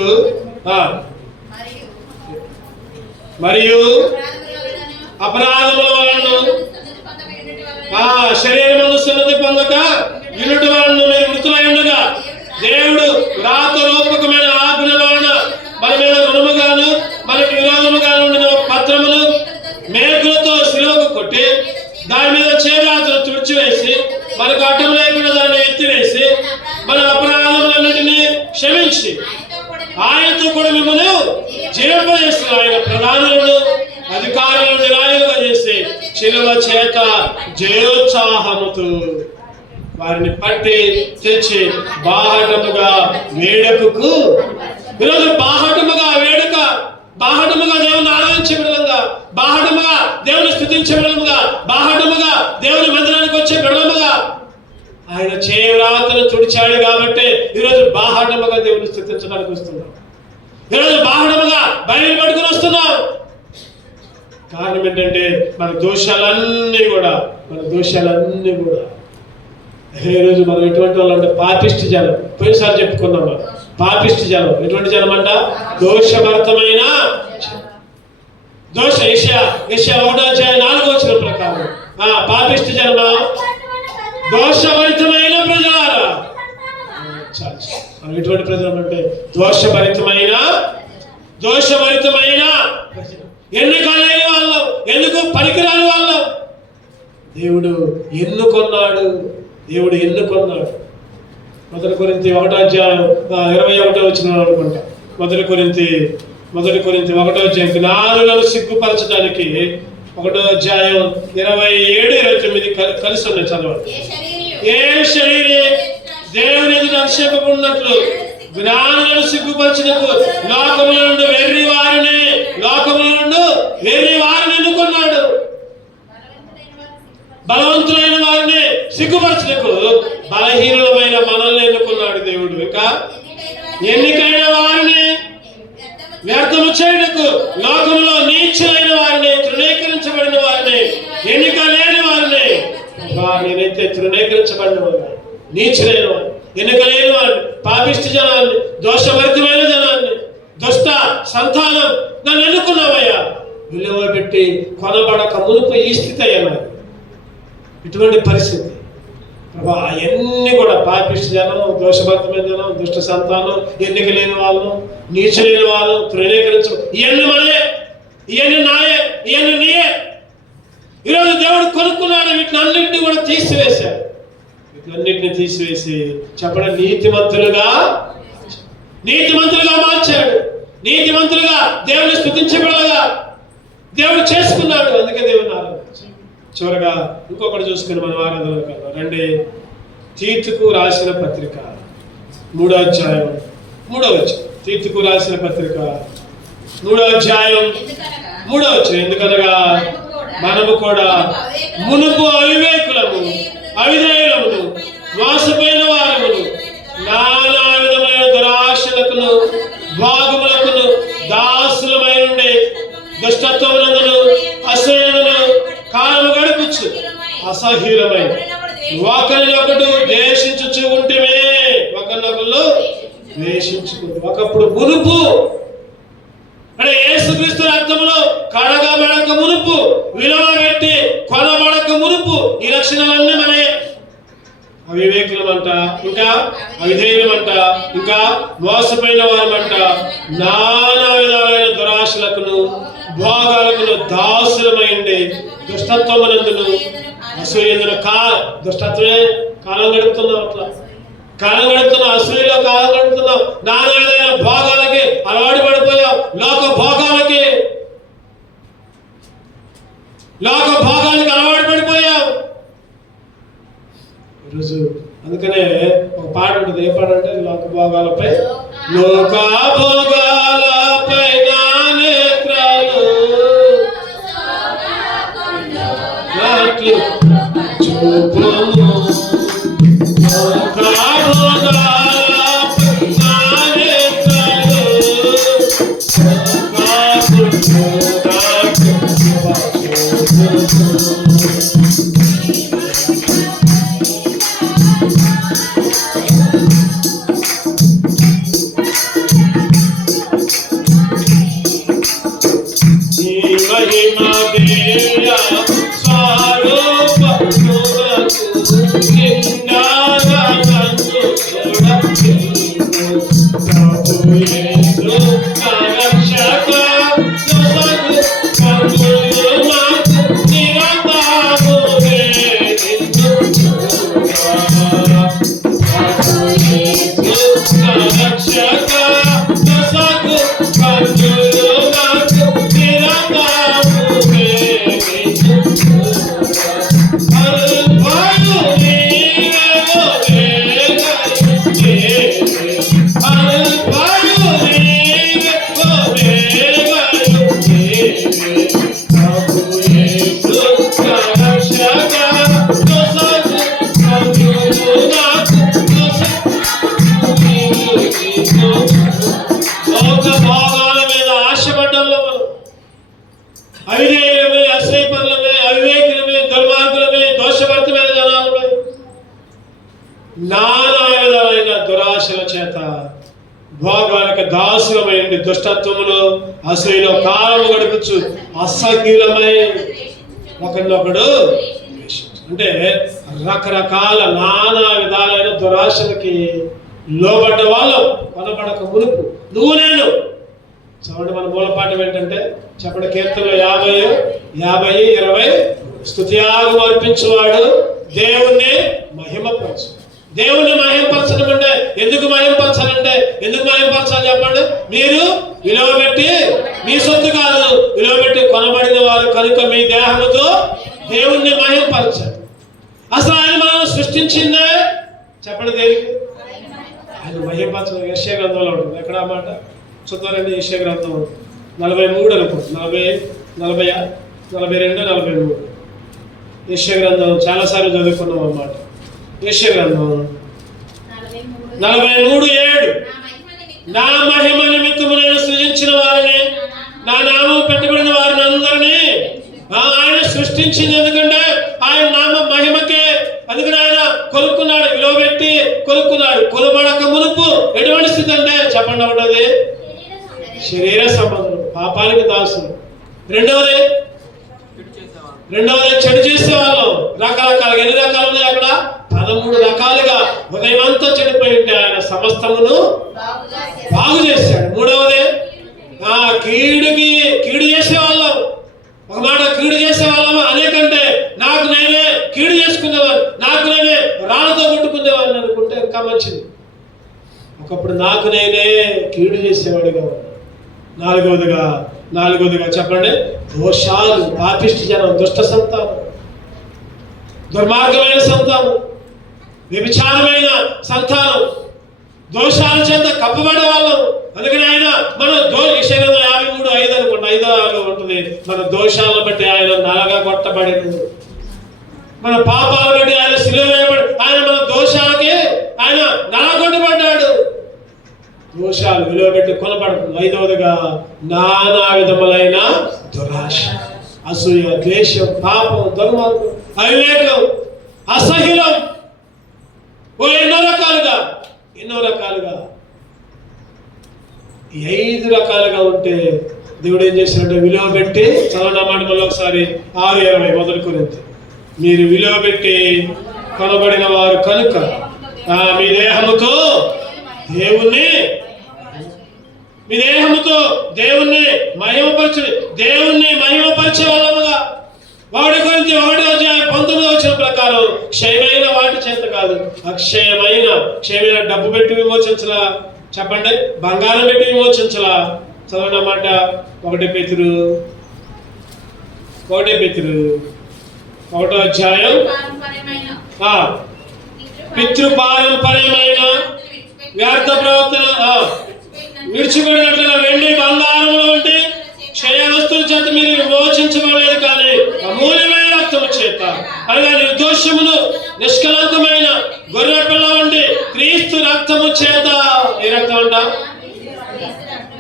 మరియు అపరాధముల వలన శరీరమును సున్నతి పొందక యునుటి వలన మీరు మృతులై ఉండగా దేవుడు రాత రూపకమైన ఆజ్ఞల వలన మన మీద రుణముగాను మనకి విరోధముగాను ఉండిన పత్రమును మేకులతో సిలువకు కొట్టి దాని మీద చేరాతను తుడిచివేసి మనకు అడ్డం లేకుండా దాన్ని ఎత్తివేసి మన అపరాధములన్నిటినీ క్షమించి ఆయనతో కూడా మిమ్మల్ని జీవింపజేసిన ఆయన ప్రధానులను అధికారులను నిరాయులుగా చేసి శిలువ చేత జయోత్సాహముతో వారిని పట్టి తెచ్చి బాహటముగా వేడుకకు, ఈరోజు బాహటముగా వేడుక, బాహటముగా దేవుని ఆరాధించే విధంగా, బాహటముగా దేవుని స్తుతించే విధంగా, బాహటముగా దేవుని మందిరానికి వచ్చే విధముగా ఆయన చేవ్రాతను తుడిచాడు కాబట్టి ఈరోజు బాహటముగా దేవుని స్తుతించడానికి వస్తున్నాం. ఈరోజు బాహటముగా బయలు పట్టుకుని వస్తున్నాం. కారణం ఏంటంటే మన దోషాలన్నీ కూడా ఈరోజు మనం ఎటువంటి వాళ్ళు అంటే పాపిష్టి జనం. పోయినసారి చెప్పుకున్నాం మనం పాపిష్టి జనం. ఎటువంటి జనం అంట? దోషభరితమైన యెషయా 1:4 ప్రకారం పాపిష్టి జనమా, దోషభరితమైన ప్రజలారా. ఎటువంటి ప్రజలు అంటే దోషభరితమైన ఎన్నికలేని వాళ్ళం, ఎందుకు పనికిరాని వాళ్ళం. దేవుడు ఎన్నుకున్నాడు. 1 కొరింథీ 1:21 అనుకుంటా. 1 కొరింథీ 1:1 జ్ఞానులను సిగ్గుపరచడానికి 1:27-29 కలిసి ఉన్నాయి. చదవండి. ఏ శరీరే దేవుని ఎదుట అతిశయపడినట్లు జ్ఞానులను సిగ్గుపరచుటకు లోకముల నుండి వెర్రి వారిని ఎన్నుకున్నాడు. బలవంతులైన వారిని సిగ్గుపరచుటకు బలహీనులమైన మనల్ని ఎన్నుకున్నాడు దేవుడు. ఇంకా ఎన్నికైన వారిని వ్యర్థము చేయుటకు లోకములో నీచులైన వారిని, తృణీకరించబడిన వారిని, ఎన్నిక లేని వారిని, నేనైతే తృణీకరించబడిన వారిని, నీచులైన వారిని, ఎన్నిక లేని వారిని, పాపిష్టి జనాన్ని, దోషభరితమైన జనాన్ని, దుష్ట సంతానం నన్ను ఎన్నుకున్నావయ్యా. విలువ పెట్టి కొనబడక మునుపు ఈ స్థితి అయ్యాను. ఇటువంటి పరిస్థితి ప్రభా. అవన్నీ కూడా పాపిష్టి జనం, దోషభరితమైన జనం, దుష్ట సంతానం, ఎన్నిక లేని వాళ్ళు, నీచు లేని వాళ్ళు, తృణీకరించు, ఇవన్నీ మనమే, ఇవన్నీ నాయే, ఇవన్నీ నీయే. ఈరోజు దేవుడు కొనుక్కున్నాడు. వీటినన్నింటినీ కూడా తీసివేశాడు. వీటినన్నింటినీ తీసివేసి చెప్పడం నీతిమంతులుగా మార్చాడు. నీతిమంతులుగా దేవుని స్తుతించబడగా దేవుడు చేసుకున్నాడు. అందుకే దేవుని ఆరాధించాడు. చివరగా ఇంకొకటి చూసుకుని మనం ఆరాధన కదా రండి. తీతుకు రాసిన పత్రిక 3:3 తీతుకు రాసిన పత్రిక 3:3 ఎందుకనగా మనము కూడా మునుపు అవిధేయులమును మోసపోయిన వారమును నానా విధమైన దురాశలకును భాగములకును దాసులమై ఉండే దుష్టత్వమునందును అసహ్యులను కాలము గడుపుచు అసహ్యులమై ఒకరినొకడు ద్వేషించుచు ఉంటమే. ఒకరినొకరు ద్వేషించుకుంటూ ఒకప్పుడు మునుపు అంటే యేసుక్రీస్తు రక్తములో కడగబడక మునుపు, విలువ పెట్టి కొనబడక మునుపు ఈ లక్షణాలన్నీ మనయే. అవివేకులమంట, ఇంకా అవిధేయులమంట, ఇంకా మోసపోయిన వారమంట, నానా విధాలైన దురాశలకును భోగాలకును దాసులమైండి దుష్టత్వమునందును అసూయందును దుష్టత్వమే కాలం గడుపుతున్నాం. అట్లా కాలం గడుపుతున్నాం, అసూయలో కాలం గడుపుతున్నాం. నానా విధమైన భోగాలకి అలవాటు పడిపోయాం. లోక భోగాలకి అలవాటు పడిపోయాం ఈరోజు. అందుకనే ఒక పాట ఉంటుంది. ఏ పాట అంటే లోక భోగాలపై నా నేత్రాలు చూపుము. అవిధేయులమే, అసహ్యపరులమే, అవివేకులమే, దుర్మార్గులమే, దోషభరితమైన జనాలమే, నానా విధాలైన దురాశల చేత భోగానికి దాసులమైంది దుష్టత్వములు అసూయలో కాలము గడుపుచు అసహ్యులమై ఒకరినొకడు అంటే రకరకాల నానా విధాలైన దురాశలకి లోబడ్డ వాళ్ళు కొనబడక మునుపు నువ్వు నేను చూడండి. మన మూలపాఠం ఏంటంటే చెప్పండి, కీర్తనలో 50:20 స్తుతియాగం అర్పించువాడు దేవుణ్ణి మహిమపరచు. దేవుణ్ణి మహిమపరచడం అంటే ఎందుకు మహిమపరచాలంటే ఎందుకు మహిమపరచాలి చెప్పండి? మీరు విలువ పెట్టి, మీ సొత్తు కాదు, విలువ పెట్టి కొనబడిన వారు కనుక మీ దేహముతో దేవుణ్ణి మహిమపరచాలి. అసలు ఆయన మనం సృష్టించిందే చెప్పండి దేనికి? ఆయన మహిమపరచడం. యెషయా గ్రంథంలో ఉంటుంది. ఎక్కడ ఆ మాట చూద్దారండి? యెషయా గ్రంథం 43 అనుకుంటుంది. 42, 43 యెషయా గ్రంథం చాలాసార్లు చదువుకున్నాం అన్నమాట. యెషయా గ్రంథం 43:7 నా మహిమ నిమిత్తము నేను సృజించిన వారిని, నా నామం పెట్టబడిన వారిని అందరినీ ఆయన సృష్టించింది. ఎందుకంటే ఆయన నామ మహిమకే. అందుకని ఆయన కొనుక్కున్నాడు, విలువ పెట్టి కొనుక్కున్నాడు. కొనుబడక మునుపు ఎటువంటి స్థితి అంటే చెప్పండి ఒకటది శరీర సంబంధం, పాపానికి దాసులు. రెండవది చెడు చేసేవాళ్ళం. రకరకాలుగా ఎన్ని రకాలు ఉన్నాయి అక్కడ? 13 రకాలుగా. ఉదయం అంతా చెడిపోయి ఉంటే ఆయన సమస్తమును బాగు చేశాడు. మూడవది కీడు చేసేవాళ్ళం. ఒక మాట కీడు చేసేవాళ్ళమా అనేకంటే నాకు నేనే కీడు చేసుకునేవారు, నాకు నేనే రాళ్ళతో కొట్టుకునేవాడిని అనుకుంటే ఇంకా మంచిది. ఒకప్పుడు నాకు నేనే కీడు చేసేవాడిగా ఉన్నాను. నాలుగవదిగా చెప్పండి, దోషాలు. పాపిష్టి జనం, దుష్ట సంతానం, దుర్మార్గమైన సంతానం, వ్యభిచారమైన సంతానం, దోషాల చేత కప్పబడే వాళ్ళం. అందుకని ఆయన మన యెషయా 53:5 అనుకోండి, 5 ఉంటుంది. మన దోషాలను బట్టి ఆయన నలగా కొట్టబడింది. మన పాపాలను బట్టి ఆయన సిలువ వేయబడి, ఆయన మన దోషాలకి ఆయన నలగొట్టబడ్డాడు. దోషాలు విలువ పెట్టి కొనబడుతుంది. 5వదిగా నానా విధములైన దురాశ, అసూయ, ద్వేషం, పాపం, దుర్మార్గం, అవివేకం, అసహ్యం. ఎన్నో రకాలుగా ఈ 5 రకాలుగా ఉంటే దేవుడు ఏం చేశాడంటే విలువ పెట్టి చదవడం మాట మళ్ళీ ఒకసారి 6:20 మొదలు కొరింథీ. మీరు విలువ పెట్టి కొనబడిన వారు కనుక మీ దేహముతో దేవుణ్ణి మహిమపరిచే వాళ్ళముగా. 1 కొరింథీ 1:19 ప్రకారం క్షయమైన వాటి చేత కాదు, క్షయమైన డబ్బు పెట్టి విమోచించలా చెప్పండి, బంగారం పెట్టి విమోచించలా. చదవడం అన్నమాట 1 పేతురు 1 అధ్యాయం పితృపారంపర్యమైన వ్యర్థ ప్రవర్తన విడిచిపెడినట్లుగా వెండి బంగారములు వంటి క్షయ వస్తువుల చేత మీరు విమోచించబడలేదు, కానీ అమూల్యమైన రక్తము చేత అనగా నిర్దోషమును నిష్కలంకమైన గొర్రె పిల్ల వంటి క్రీస్తు రక్తము చేత. ఏ రక్తం అంట?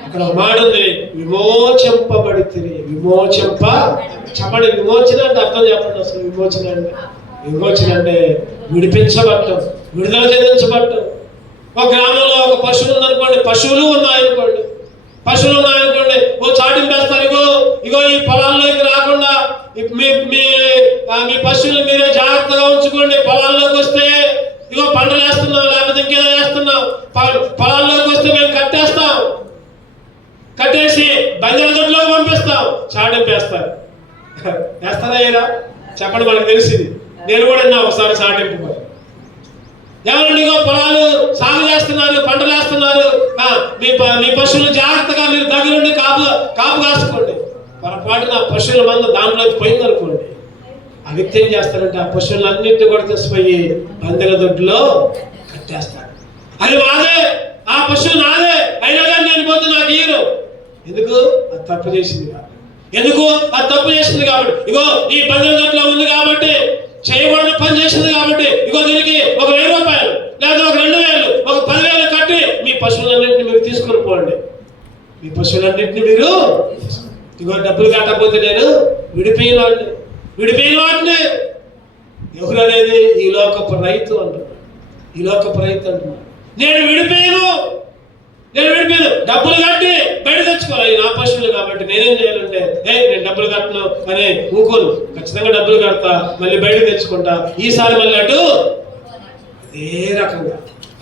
అక్కడ ఒక మాట ఉంది, విమోచింపబడితే. చెప్పండి, విమోచన అంటే అర్థం చెప్పండి. అసలు విమోచన అంటే విడిపించబడటం, విడుదల చెందించబడటం. ఒక గ్రామంలో ఒక పశువులు ఉందనుకోండి, పశువులు ఉన్నాయనుకోండి, ఓ చాటింపేస్తారు. ఇగో ఈ పొలాల్లోకి రాకుండా మీ పశువులు మీరే జాగ్రత్తగా ఉంచుకోండి. పొలాల్లోకి వస్తే ఇగో పంటలు వేస్తున్నాం, లేకపోతే ఇంకేదో వేస్తున్నాం, పొలాల్లోకి వస్తే మేము కట్టేసి బంజర దొడ్లోకి పంపిస్తాం, చాటింపేస్తారు. వేస్తారా ఏరా? చెప్పండి, మనకు తెలిసింది. నేను కూడా విన్నా ఒకసారి చాటింపు. ఎవరండి పొలాలు సాగు చేస్తున్నారు, పంటలు వేస్తున్నారు, మీ పశువులు జాగ్రత్తగా మీరు దగ్గరుండి కాపు కాసుకోండి. పొరపాటున పశువుల మంద దాంట్లోకి పోయిందనుకోండి, ఆ వ్యక్తి ఏం చేస్తారంటే ఆ పశువులన్నింటినీ కూడా తీసుకుపోయి బందెల దొడ్లో కట్టేస్తాడు. అది నాదే, ఆ పశువు నాదే, అయినా కానీ నేను పోతే నాకు ఇయ్యరు. ఎందుకు? అది తప్పు చేసింది కాబట్టి. ఇగో ఈ బందెల దొడ్లో ఉంది కాబట్టి, చేయకూడని పని చేసింది కాబట్టి, ఇగో దీనికి ఒక 1000 రూపాయలు లేదా ఒక 2000 ఒక 10,000 కట్టి మీ పశువులన్నింటినీ మీరు తీసుకుని పోండి. మీ పశువులన్నింటినీ మీరు ఇగో డబ్బులు కట్టకపోతే నేను విడిపోయిన వాటిని. ఎవరు అనేది? ఈ లోకపు రైతు అంటున్నాడు. నేను విడిపోయాను, డబ్బులు కట్టి బయట తెచ్చుకోవాలి. నా పశువులు కాబట్టి నేనేం చేయాలంటే, నేను డబ్బులు కట్టను అని ఊకోను, ఖచ్చితంగా డబ్బులు కడతా, మళ్ళీ బయట తెచ్చుకుంటా. ఈసారి మళ్ళీ అటు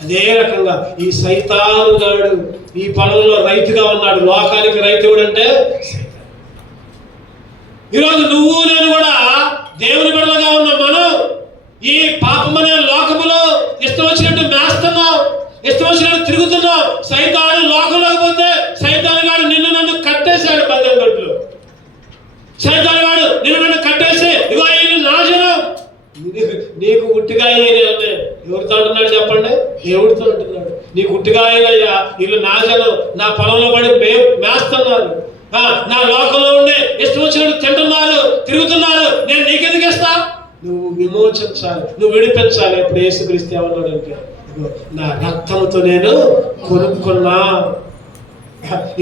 అదే రకంగా ఈ సైతాను గాడు ఈ పొలంలో రైతుగా ఉన్నాడు. లోకానికి రైతు ఎవడంటే సైతాను. ఈరోజు నువ్వు నేను కూడా దేవుని బిడ్డలుగా ఉన్న మనం ఈ పాపమనే లోకములో ఇష్టం వచ్చినట్టు మేస్తున్నాం, ఇష్టం వచ్చినట్టు తిరుగుతున్నాం. సైతాను లోకంలోకి పోతే సైతాను గాడు నిన్ను నన్ను కట్టేశాడు బంధం గట్టులో. సైతాను గాడు నిన్ను నన్ను కట్టేసి ఇగో ఈయన నాశనం, నీకు గుట్టిగా అయ్యాయి. ఎవరితో అంటున్నాడు చెప్పండి? దేవుడితో అంటున్నాడు. నీకు గుట్టిగా అయ్యా, వీళ్ళు నాశనం, నా పొలంలో పడి మేస్తున్నారు, నా లోకంలో ఉండి ఇష్టం వచ్చినట్టు తింటున్నారు, తిరుగుతున్నారు. నేను నీకెందుకు ఇస్తా? నువ్వు విమోచించాలి, నువ్వు విడిపించాలి. ఇప్పుడు యేసుక్రీస్తు ఏమన్నాడంటే, నా రక్తముతో నేను కొనుక్కున్నా.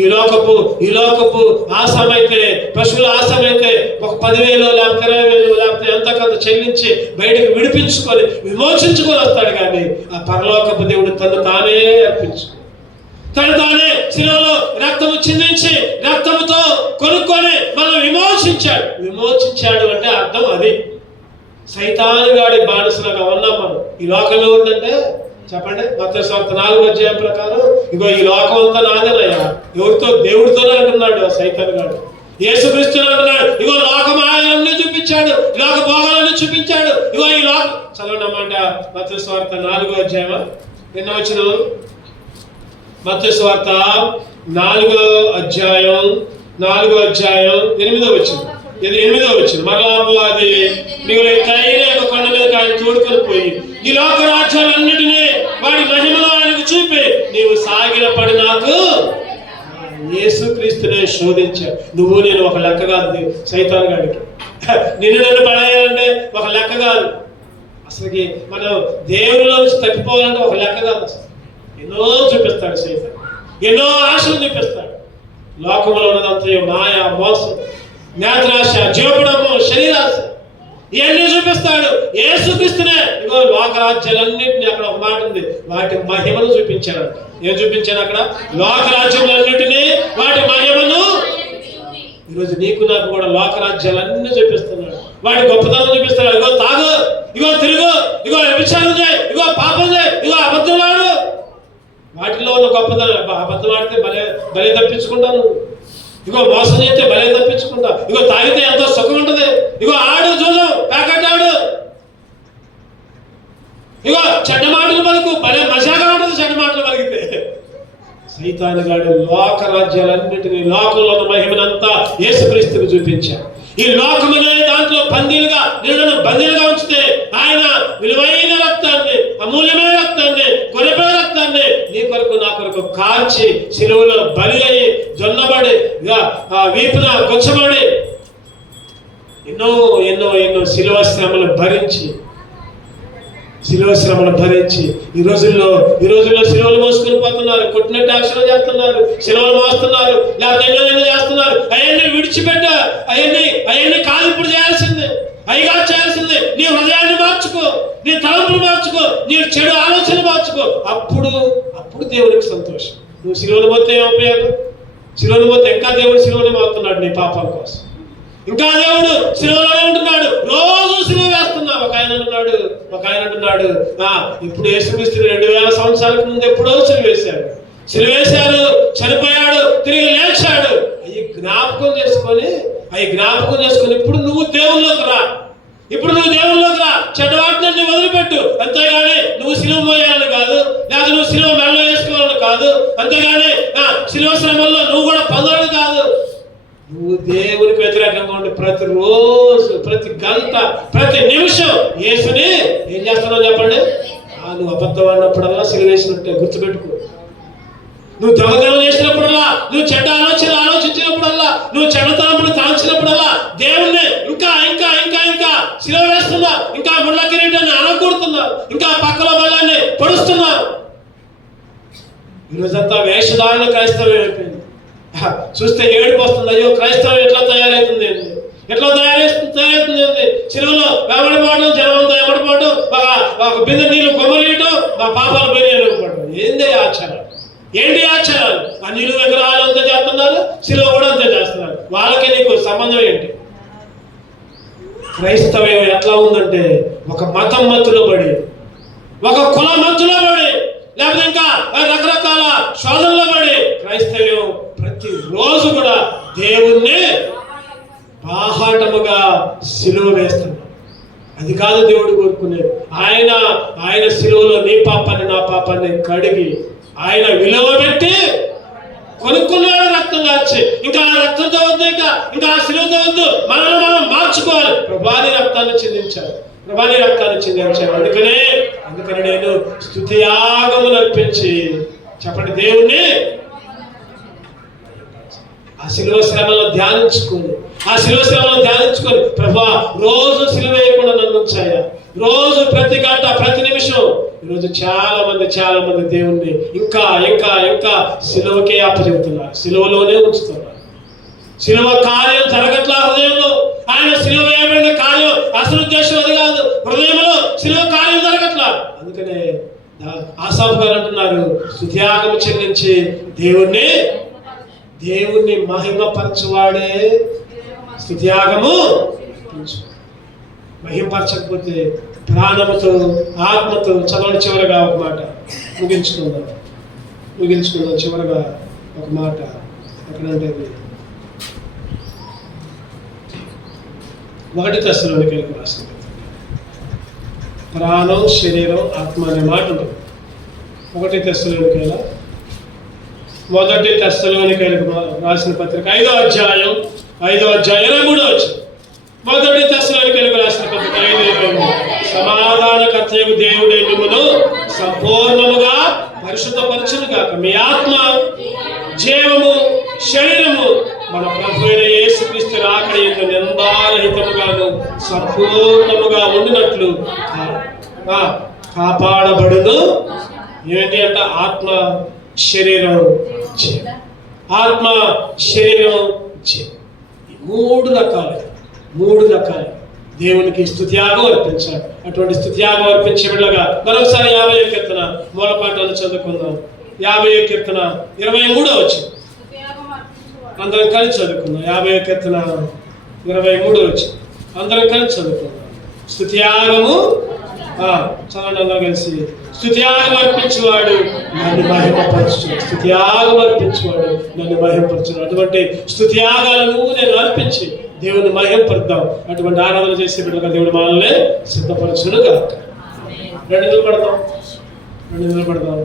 ఈ లోకపు ఆశమైతే, పశువుల ఆశమైతే ఒక 10,000 లేకపోతే 20,000 లేకపోతే ఎంతకంత చెల్లించి బయటకు విడిపించుకొని విమోచించుకొని వస్తాడు. కానీ ఆ పరలోకపు దేవుడు తను తానే అర్పించుకో, తను తానే శిలువలో రక్తము చిందించి రక్తముతో కొనుక్కొని మనం విమోచించాడు అంటే అర్థం అది. సైతాను గాడి బానిసలుగా ఉన్నాం మనం. ఈ లోకం ఎవరిదంటే చెప్పండి? మత్తయి సువార్త 4వ అధ్యాయం ప్రకారం ఇగో ఈ లోకం అంతా నాదేనయ్యా. ఎవరితో? దేవుడితోనే అంటున్నాడు సైతాను గాడు. యేసుక్రీస్తు అంటున్నాడు, ఇగో లోకం ఆయనన్నీ చూపించాడు, లోక భోగాలన్నీ చూపించాడు. ఇగో ఈ లోకం చదవనమాట. మత్తయి సువార్త 4వ అధ్యాయం ఎన్నో వచ్చిన? మత్తయి సువార్త 4వ అధ్యాయం 8వ వచ్చిన. ఇది 8వ వచ్చిన. మరలా అది మిగిలిన తైన కొండ మీద ఆయన తోడుకొని పోయి ఈ లోక రాజ్యాలన్నిటినీ వాడి మహిమలో ఆయనకు చూపి నీవు సాగిల పడి నాకు యేసుక్రీస్తునే శోధించాడు. నువ్వు నేను ఒక లెక్క కాదు సైతాను గాడికి. నిన్ను నన్ను పడేయాలంటే ఒక లెక్క కాదు. అసలుకి మనం దేవునిలో నుంచి తప్పిపోవాలంటే ఒక లెక్క కాదు. అసలు ఎన్నో చూపిస్తాడు సైతాను, ఎన్నో ఆశలు చూపిస్తాడు. లోకంలో ఉన్నదంతా మాయ, మోసం, నేత్రాశ, జీవపడము, శరీరాశ, ఇవన్నీ చూపిస్తాడు. యేసుక్రీస్తునే ఇగో లోకరాజ్యాలన్నింటినీ, అక్కడ ఒక మాట ఉంది, వాటి మహిమను చూపించాడు. ఏం చూపించాడు అక్కడ? లోకరాజ్యాలన్నింటినీ వాటి మహిమను. ఈరోజు నీకు నాకు కూడా లోకరాజ్యాలన్నీ చూపిస్తున్నాడు. వాటి గొప్పతనం చూపిస్తాడు. ఇగో తాగు, ఇగో తిరుగు, ఇగో వ్యభిచారం చేయి, ఇగో పాపం చేయి, ఇగో అబద్ధం ఆడు. వాటిలో ఉన్న గొప్పతనం. అబద్ధం ఆడితే బలే తప్పించుకుంటాను. ఇగో మోసం చేస్తే బలే తప్పించుకుంటా. ఇగో తాగితే ఎంతో సుఖం ఉంటుంది. ఇగో ఆడు చూద్దాం, ప్యాకెట్ ఆడు. ఇగో చెడ్డ మాటలు పలుకు, భలే మజాగా ఉంటుంది చెడ్డ మాటలు పలికితే. సైతాను గాడు లోక రాజ్యాలన్నింటినీ, లోకంలో ఉన్న మహిమనంతా యేసుక్రీస్తుకు చూపించాడు. ఈ లోకమనే దాంట్లో బందీలుగా నిన్ను బందీలుగా ఉంచితే ఆయన విలువైన రక్తాన్ని అమూల్యమైన రక్తాన్ని, గొర్రెపిల్ల రక్తాన్ని నీ కొరకు నా కొరకు కార్చి సిలువలో బలి అయ్యి జొన్నబడి వీపున గుచ్చబడి ఎన్నో ఎన్నో ఎన్నో శిలువ శ్రమలు భరించి ఈ రోజుల్లో సిలువలు మోసుకొని పోతున్నారు, కొట్టినట్టు యాక్షన్ చేస్తున్నారు, సిలువలు మోస్తున్నారు, లేకపోతే ఎన్నో చేస్తున్నారు. అవన్నీ విడిచిపెట్ట, అవన్నీ కాదు ఇప్పుడు చేయాల్సిందే, అయిగా చేయాల్సిందే. నీ హృదయాన్ని మార్చుకో, నీ తలంపులు మార్చుకో, నీ చెడు ఆలోచన మార్చుకో. అప్పుడు దేవునికి సంతోషం. నువ్వు సిలువలు పోతే ఏం ఉపయోగం? సిలువలు పోతే ఇంకా దేవుడు సిలువని మోస్తున్నాడు నీ పాపం కోసం. ఇంకా దేవుడు సిలువలోనే ఉంటున్నాడు, రోజు సిలువ వేస్తున్నావు. ఒక ఆయన అంటున్నాడు ఇప్పుడు యేసుక్రీస్తు 2000 సంవత్సరాలకు ముందు ఎప్పుడో సిలువ వేశారు, చనిపోయాడు, తిరిగి లేచాడు. అవి జ్ఞాపకం చేసుకొని ఇప్పుడు నువ్వు దేవుల్లోకి రా, చెడ్డవాటిని వదిలిపెట్టు. అంతేగాని నువ్వు సిలువ మోయాలని కాదు, లేదా నువ్వు సిలువ మెల్ల వేసుకోవాలని కాదు, అంతేగాని సిలువ శ్రమల్లో నువ్వు కూడా పొందాలని కాదు. నువ్వు దేవునికి వ్యతిరేకంగా ఉండి ప్రతిరోజు, ప్రతి గంట, ప్రతి నిమిషం యేసుని ఏం చేస్తున్నావు చెప్పండి? నువ్వు అబద్ధం అన్నప్పుడల్లా సిలువ వేసినట్టే గుర్తుపెట్టుకో. నువ్వు దొంగతనం చేసినప్పుడల్లా, నువ్వు చెడ్డ ఆలోచనలు ఆలోచించినప్పుడల్లా, నువ్వు చెడ్డతనములు తాల్చినప్పుడల్లా దేవుణ్ణి ఇంకా ఇంకా ఇంకా ఇంకా సిలువ వేస్తున్నా, ఇంకా ముళ్ళ కిరీటాన్ని అనకూడుతున్నా, ఇంకా పక్కల బలాన్ని పొడుస్తున్నా. ఈరోజంతా వేషధారణ క్రైస్తవం అయిపోయింది. చూస్తే ఏడుపు వస్తుంది. అయ్యో క్రైస్తవం ఎట్లా తయారవుతుంది సిలువలో వెంబడిపోవడం, జనమంతా వెంబడిపోవడం, ఒక బిందె నీళ్ళు కొమ్మరీయడం, మా పాపాలు బయలుపడడం. ఏంటి ఆచారాలు? ఆ నీళ్ళు విగ్రహాలు అంతా చేస్తున్నారు, సిలువ కూడా అంతా చేస్తున్నారు. వాళ్ళకి నీకు సంబంధం ఏంటి? క్రైస్తవం ఎట్లా ఉందంటే ఒక మతం మత్తులో పడి, ఒక కుల మత్తులో పడి, లేకపోతే ఇంకా రకరకాల శోధనలో పడి క్రైస్తవ్యం ప్రతిరోజు కూడా దేవుణ్ణి బాహాటముగా సిలువ వేస్తున్నాడు. అది కాదు దేవుడు కోరుకునేది. ఆయన సిలువలో నీ పాపాన్ని నా పాపాన్ని కడిగి ఆయన విలువ పెట్టి కొనుక్కున్నాడు, రక్తం కాచి. ఇంకా ఆ రక్తంతో వద్దు, ఇంకా ఆ సిలువతో వద్దు, మనల్ని మనం మార్చుకోవాలి. ప్రభాని రక్తాన్ని చిందించాడు. అందుకనే నేను స్తుతియాగములు అర్పించి చెప్పండి దేవుణ్ణి ఆ సిలువ శ్రమలను ధ్యానించుకొని ప్రభువా రోజు సిలువ వేయకుండా నన్ను ఉంచాయా, రోజు ప్రతి గంట ప్రతి నిమిషం. ఈరోజు చాలా మంది దేవుణ్ణి ఇంకా ఇంకా ఇంకా సిలువకే అప్పచెబుతున్నారు, సిలువలోనే ఉంచుతున్నారు. సిలువ కార్యం జరగట్లా హృదయంలో. ఆయన సిలువ వేయబడిన కార్యం అసలు ఉద్దేశం అది కాదు, హృదయంలో సిలువ కార్యం జరగట్లా. అందుకనే ఆసాఫు గారు అంటున్నారు, స్తుత్యాగం చెల్లించి దేవుణ్ణి మహిమపరచువాడే స్తుత్యాగము. మహిమపరచకపోతే ప్రాణముతో ఆత్మతో చదవండి. చివరగా ఒక మాట ముగించుకుందాం. చివరగా ఒక మాట ఎక్కడంటే 1 తెస్సలోనికైలకు రాసిన ప్రాణం, శరీరం, ఆత్మ అనే మాట ఉంటుంది. 1 తెస్సలోనికైలకు రాసిన పత్రిక 5వ అధ్యాయం 23వ 1 తెస్సలోనికైలకు రాసిన పత్రిక 5:23 సమాధానకర్తయగు దేవుడే మిమ్మును సంపూర్ణముగా పరిశుద్ధపరచును గాక. మీ ఆత్మ, జీవము, శరీరము మన ప్రభువైన యేసుక్రీస్తు రాకడ యందు నిందారహితముగాను సంపూర్ణముగా ఉండినట్లు కాపాడబడును. ఏంటి అంటే ఆత్మ, శరీరం, జీవం. ఆత్మ, శరీరం, జీవం. మూడు రకాలు దేవునికి స్తుత్యాగం అర్పించాలి. అటువంటి స్తుత్యాగం అర్పించే బిడ్డగా మరొకసారి 50వ కీర్తన మూలపాఠాలు చదువుకుందాం. 50వ కీర్తన 23వ అందరం కలిసి చదువుకుందాం. 50వ కీర్తన 23వ అందరం కలిసి చదువుకుందాం. స్తుత్యాగము చదవండి అందరం కలిసి. స్తుత్యాగం అర్పించేవాడు నన్ను మహిమపరచును. అటువంటి స్తుత్యాగాలను నేను అర్పించి దేవుని మహిమపరుద్దాం. అటువంటి ఆరాధన చేసే బిడ్డగా దేవుడు మనల్ని సిద్ధపరచును గాక. 2 నిలబడదాం.